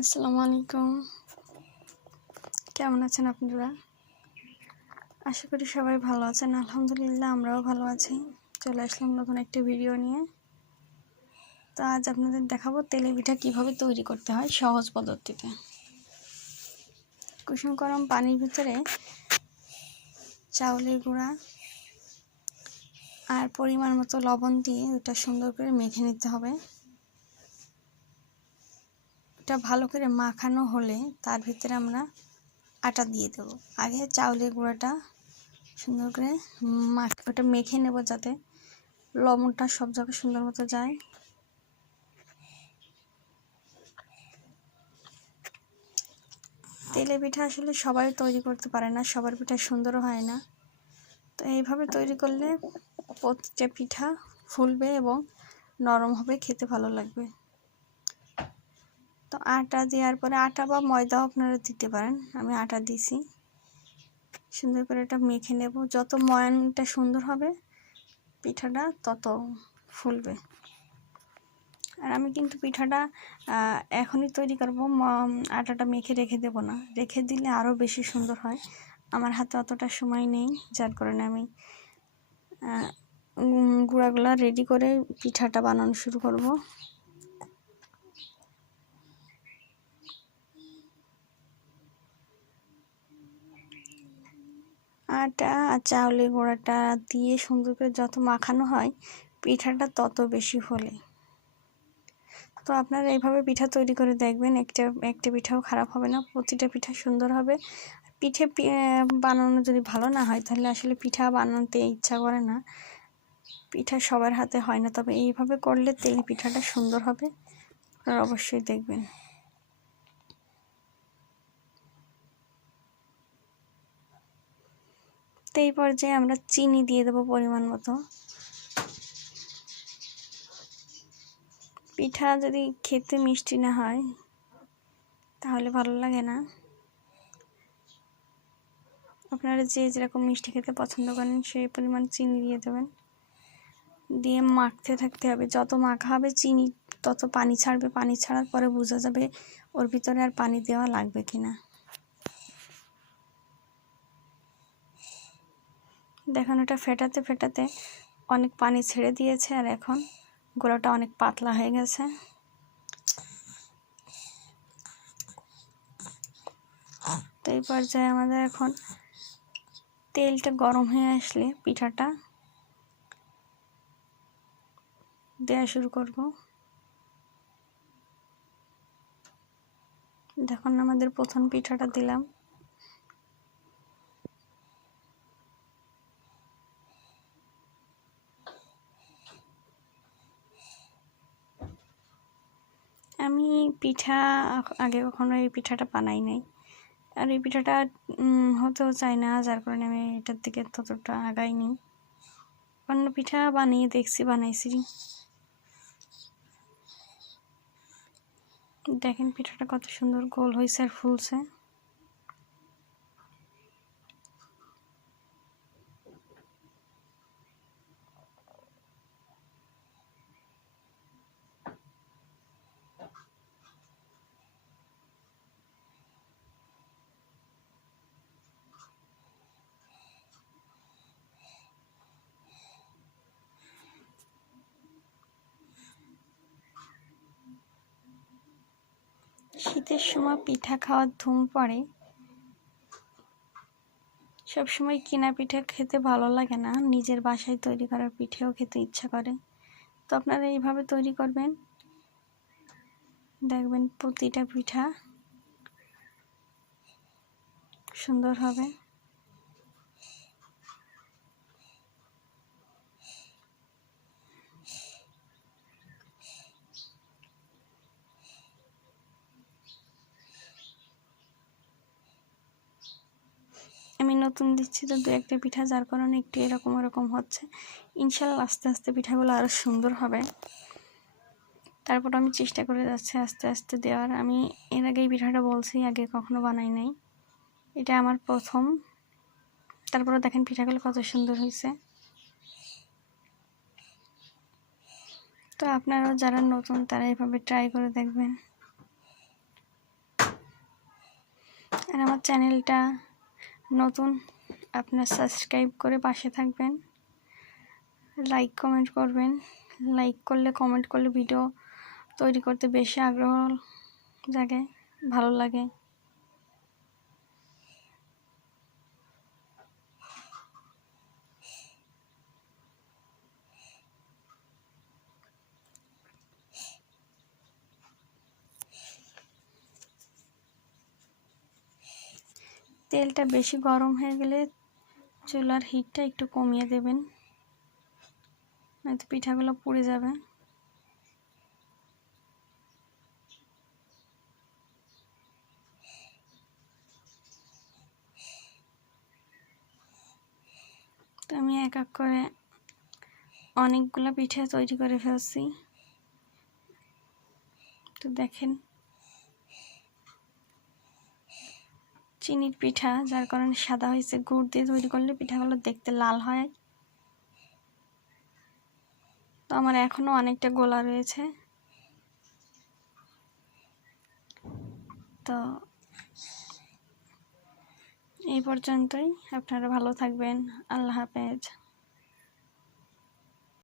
আসসালামু আলাইকুম। কেমন আছেন আপনারা? আশা করি সবাই ভালো আছেন। আলহামদুলিল্লাহ, আমরাও ভালো আছি। চলে আসলাম নতুন একটি ভিডিও নিয়ে। তো আজ আপনাদের দেখাবো তেলে পিঠা কীভাবে তৈরি করতে হয় সহজ পদ্ধতিতে। কুসুম গরম পানির ভিতরে চাউলের গুঁড়া আর পরিমাণ মতো লবণ দিয়ে ওটা সুন্দর করে মেখে নিতে হবে। এটা ভালো করে মাখানো হলে তার ভিতরে আমরা আটা দিয়ে দেবো। আগে চাউলের গুঁড়োটা সুন্দর করে মাখ, ওটা মেখে নেব যাতে লবণটা সব জায়গায় সুন্দর মতো যায়। তেলে পিঠা আসলে সবাই তৈরি করতে পারে না, সবার পিঠা সুন্দরও হয় না। তো এইভাবে তৈরি করলে প্রতিটা পিঠা ফুলবে এবং নরম হবে, খেতে ভালো লাগবে। তো আটা দেওয়ার পরে আটা বা ময়দাও আপনারা দিতে পারেন। আমি আটা দিছি সুন্দর করে এটা মেখে নেব। যত ময়ানটা সুন্দর হবে পিঠাটা তত ফুলবে। আর আমি কিন্তু পিঠাটা এখনই তৈরি করব। আটাটা মেখে রেখে দেব না। রেখে দিলে আরও বেশি সুন্দর হয়। আমার হাতে অতটা সময় নেই, যার কারণে আমি গুঁড়াগুলা রেডি করে পিঠাটা বানানো শুরু করব। আটা আর চাউলের গুঁড়াটা দিয়ে সুন্দর করে যত মাখানো হয়, পিঠাটা তত বেশি ফলে তো আপনারা এইভাবে পিঠা তৈরি করে দেখবেন, একটা একটা পিঠাও খারাপ হবে না, প্রতিটা পিঠা সুন্দর হবে। পিঠে বানানো যদি ভালো না হয়, তাহলে আসলে পিঠা বানাতে ইচ্ছা করে না। পিঠা সবার হাতে হয় না, তবে এইভাবে করলে তেল পিঠাটা সুন্দর হবে, আপনারা অবশ্যই দেখবেন। তো এই পর্যায়ে আমরা চিনি দিয়ে দেবো পরিমাণ মতো। পিঠা যদি খেতে মিষ্টি না হয়, তাহলে ভালো লাগে না। আপনারা যে যেরকম মিষ্টি খেতে পছন্দ করেন, সেই পরিমাণ চিনি দিয়ে দেবেন। দিয়ে মাখতে থাকতে হবে। যত মাখা হবে চিনি, তত পানি ছাড়বে। পানি ছাড়ার পরে বোঝা যাবে ওর ভিতরে আর পানি দেওয়া লাগবে কিনা। দেখুন এটা ফেটাতে ফেটাতে অনেক পানি ছেড়ে দিয়েছে আর এখন গোলাটা অনেক পাতলা হয়ে গেছে। তো এই পর্যায়ে আমাদের এখন তেলটা গরম হয়ে আসলে পিঠাটা দেওয়া শুরু করব। দেখুন আমাদের প্রথম পিঠাটা দিলাম। আমি পিঠা আগে কখনো এই পিঠাটা বানাই নাই। আর এই পিঠাটা হতেও চাই না, যার কারণে আমি এটার দিকে ততটা আগাইনি। অন্য পিঠা বানিয়ে দেখছি, বানাইছি। দেখেন পিঠাটা কত সুন্দর গোল হয়েছে আর ফুলছে। শীতের সময় পিঠা খাওয়ার ধুম পড়ে। সবসময় কেনা পিঠা খেতে ভালো লাগে না, নিজের বাসায় তৈরি করার পিঠেও খেতে ইচ্ছা করে। তো আপনারা এইভাবে তৈরি করবেন। দেখবেন প্রতিটা পিঠা সুন্দর হবে আমি নতুন দিচ্ছি, তো দু একটা পিঠা, যার কারণে একটু এরকম এরকম হচ্ছে। ইনশাল্লাহ আস্তে আস্তে পিঠাগুলো আরও সুন্দর হবে। তারপর আমি চেষ্টা করে যাচ্ছি আস্তে আস্তে দেওয়ার। আমি এর আগে এই পিঠাটা বলছি, আগে কখনো বানাই নাই। এটা আমার প্রথম। তারপরে দেখেন পিঠাগুলো কত সুন্দর হয়েছে। তো আপনারাও যারা নতুন, তারা এভাবে ট্রাই করে দেখবেন। আর আমার চ্যানেলটা নতুন, আপনার সাবস্ক্রাইব করে পাশে থাকবেন। লাইক কমেন্ট করবেন। লাইক করলে কমেন্ট করলে ভিডিও তৈরি করতে বেশি আগ্রহ জাগে, ভালো লাগে। তেলটা বেশি গরম হয়ে গেলে চুলার হিটটা একটু কমিয়ে দেবেন। নয়তো পিঠাগুলো পুড়ে যাবে। তো আমি এক এক করে অনেকগুলো পিঠা তৈরি করে ফেলছি। তো দেখেন চিনির পিঠা, যার কারণে সাদা হয়েছে। গুড় দিয়ে তৈরি করলে পিঠাগুলো দেখতে লাল হয়। তো আমার এখনও অনেকটা গোলা রয়েছে। তো এই পর্যন্তই। আপনারা ভালো থাকবেন। আল্লাহ হাফেজ।